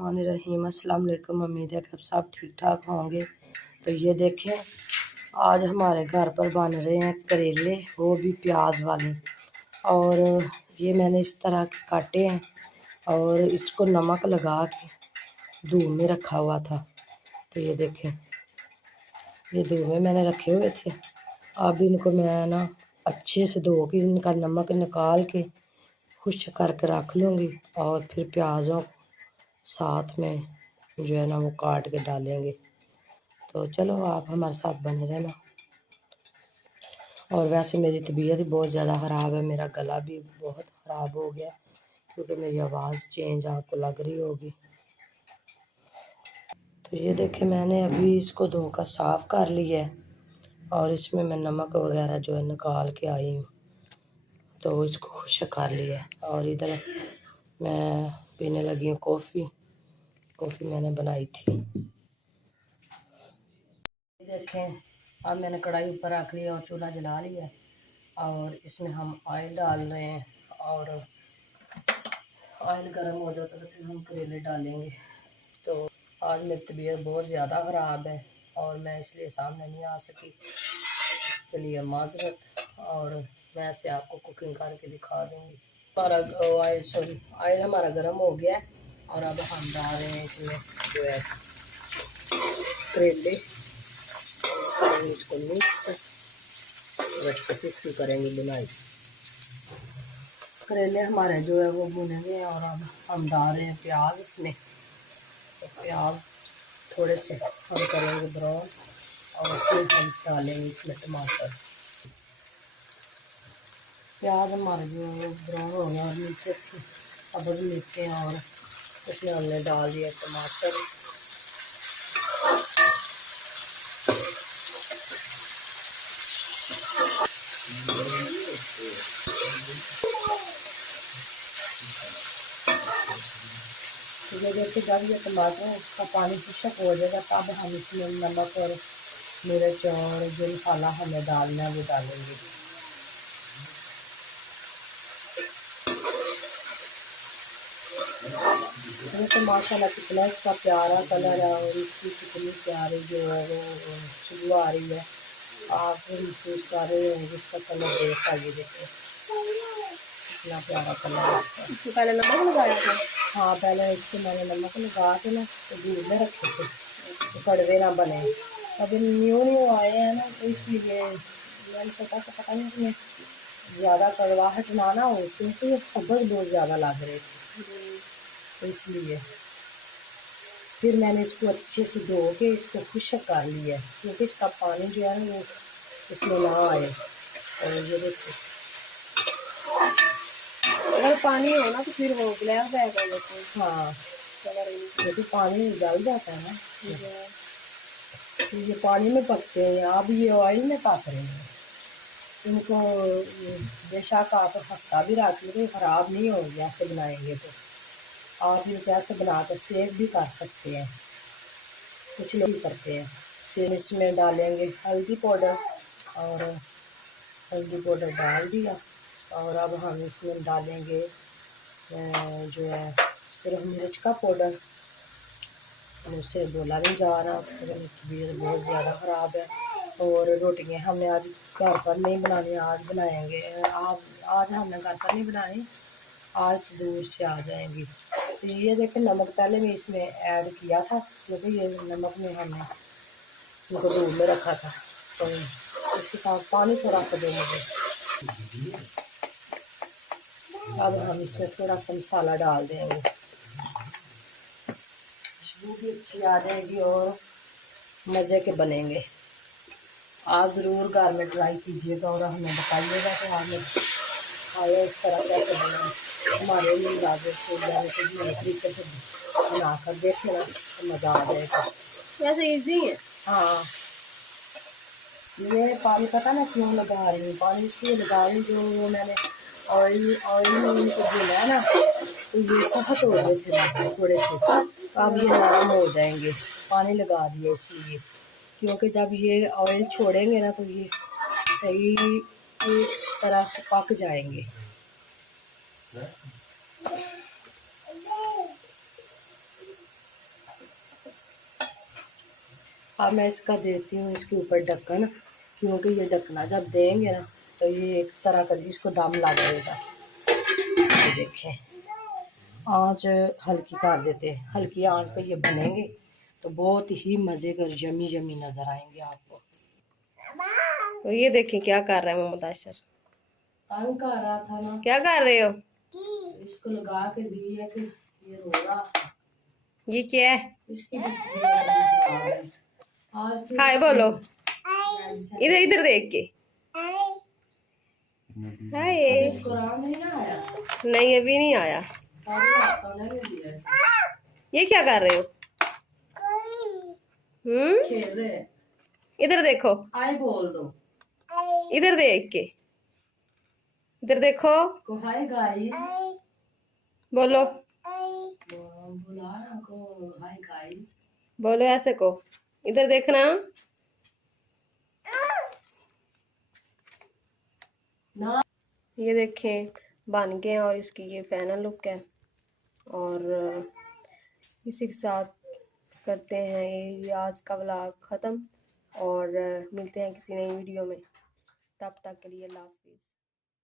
बिस्मिल्लाहिर्रहमानिर्रहीम। अस्सलाम वालेकुम। उम्मीद है कि आप सब ठीक ठाक होंगे। तो ये देखें, आज हमारे घर पर बन रहे हैं करेले, वो भी प्याज वाले। और ये मैंने इस तरह के काटे हैं और इसको नमक लगा के धूप में रखा हुआ था। तो ये देखें, ये धूप में मैंने रखे हुए थे। अब इनको मैं ना अच्छे से धो के इनका नमक निकाल के खुश्क करके रख लूँगी और फिर प्याज़ों साथ में जो है ना वो काट के डालेंगे। तो चलो आप हमारे साथ बने रहना। और वैसे मेरी तबीयत भी बहुत ज़्यादा ख़राब है, मेरा गला भी बहुत ख़राब हो गया क्योंकि मेरी आवाज़ चेंज आपको लग रही होगी। तो ये देखें, मैंने अभी इसको धोकर साफ़ कर लिया है और इसमें मैं नमक वगैरह जो है निकाल के आई हूँ। तो इसको खुश्क कर लिया है और इधर मैं पीने लगी हूँ कॉफ़ी मैंने बनाई थी। देखें, अब मैंने कढ़ाई ऊपर रख लिया और चूल्हा जला लिया और इसमें हम ऑयल डाल रहे हैं और ऑयल गर्म हो जाता है तो फिर हम करेले डालेंगे। तो आज मेरी तबीयत बहुत ज़्यादा ख़राब है और मैं इसलिए सामने नहीं आ सकी, चलिए माजरत। और मैं ऐसे आपको कुकिंग करके दिखा दूँगी। ऑयल हमारा गर्म हो गया है और अब हम डाल रहे हैं इसमें जो है करेले। करेंगे इसको मिक्स और अच्छे से इसकी करेंगे बुनाई। करेले हमारे जो है वो भुने गए और अब हम डाल रहे हैं प्याज इसमें। तो प्याज थोड़े से हम करेंगे ब्राउन और फिर हम डालेंगे इसमें टमाटर। प्याज हमारे जो है वो ब्राउन हो गया और नीचे सब्ज़ मिर्चें और इसमें हमने डाल दिया टमाटर। ये देखिए, जब ये टमाटर का पानी खुश्क हो जाएगा तब हम इसमें नमक और मिर्च और जो मसाला हमें डालना है वो डालेंगे। ये तो माशाल्लाह कितना इसका प्यारा कलर है और इसकी कितनी प्यारी जो है वो खुशबू आ रही है। आप महसूस कर रहे होंगे इसका कलर देख आइए, देखिए कितना प्यारा कलर है इसका। इसको पहले नमक लगाया था? हाँ, पहले इसको मैंने नमक लगा के ना तो दूध में रखे थे तो कड़वे ना बने। अभी न्यू आए हैं ना तो इसलिए मैंने सोचा था पता नहीं इसमें ज़्यादा कड़वाहट ना हो क्योंकि ये सब्ज़ बहुत ज़्यादा लग रहे थे, तो इसलिए फिर मैंने इसको अच्छे से धो के इसको खुश्क कर लिया है क्योंकि इसका पानी जो है ना वो इसमें ना आए। और ये देखो, अगर पानी हो ना तो फिर वो ब्लैक बैग हो जाता है। हाँ, क्योंकि पानी जल जाता है ना इसमें, तो ये पानी में पकते हैं। अब ये ऑयल में पक रहे हैं। इनको बेशक आप हफ्ता भी रख लो ख़राब नहीं होगी ऐसे बनाएंगे तो। आप इनको ऐसे बना कर सेव भी कर सकते हैं, कुछ लोग करते हैं। सेव इसमें डालेंगे हल्दी पाउडर और हल्दी पाउडर डाल दिया और अब हम इसमें डालेंगे जो है सिर्फ मिर्च का पाउडर। मुझसे बोला नहीं जा रहा, मेरी तबीयत बहुत ज़्यादा ख़राब है और रोटियाँ हमने आज घर पर नहीं बनानी, आज बनाएंगे। आज हमने घर पर नहीं बनानी, आज तो दूर से आ जाएंगी। तो ये देखें, नमक पहले मैं इसमें ऐड किया था क्योंकि ये नमक में हमने इनको दूध में रखा था। तो इसके साथ पानी थोड़ा सा दो मुझे। अब हम इसमें थोड़ा सा मसाला डाल देंगे, खुशबू भी अच्छी आ जाएगी और मज़े के बनेंगे। आप ज़रूर घर में ट्राई कीजिएगा और हमें बताइएगा कि आपने खाया इस तरह कैसे बना। हमारे लिए अंदाजे से यानी कि नए तरीके से बना कर देखे ना तो मज़ा आ जाएगा। वैसे ईजी है। हाँ, ये पानी पता ना क्यों लगा रही हूँ, पानी इसलिए लगा रही हूँ जो मैंने ऑयल में इनको भुना है ना तो ये सख्त हो गए थे थोड़े से, तो अब ये नरम हो जाएंगे। पानी लगा दिया इसलिए क्योंकि जब ये ऑयल छोड़ेंगे ना तो ये सही तरह से पक जाएंगे। अब मैं इसका देती हूँ इसके ऊपर ढक्कन, क्योंकि ये ढकना जब देंगे ना तो ये एक तरह का इसको दम लगेगा। ये देखें, आँच हल्की कर देते हैं, हल्की आँच पे ये बनेंगे तो बहुत ही मज़े कर यमी यमी नज़र आएंगे आपको। तो ये देखें क्या कर रहा है मोहम्मद आशर, तंग कर रहा था ना, क्या कर रहे हो? इसको लगा के दी है कि ये रो रहा था। ये क्या है? इसकी भी तबीयत खराब है आज फिर हाय बोलो, मेडिसिन। इधर इधर देख के हाय। अब इसको आराम नहीं ना आया, नहीं अभी नहीं आया। सोने नहीं दिया इसे। ये क्या कर रहे हो? खेल रहे हैं। इधर देखो, आई बोल दो, इधर देख के, इधर देखो, को हाय गाइस बोलो, बुला ना को हाय गाइस। बोलो ऐसे को, इधर देखना ना। ये देखें बन गए और इसकी ये फाइनल लुक है। और इसी के साथ करते हैं ये आज का व्लॉग ख़त्म और मिलते हैं किसी नई वीडियो में। तब तक के लिए अल्लाह हाफिज़।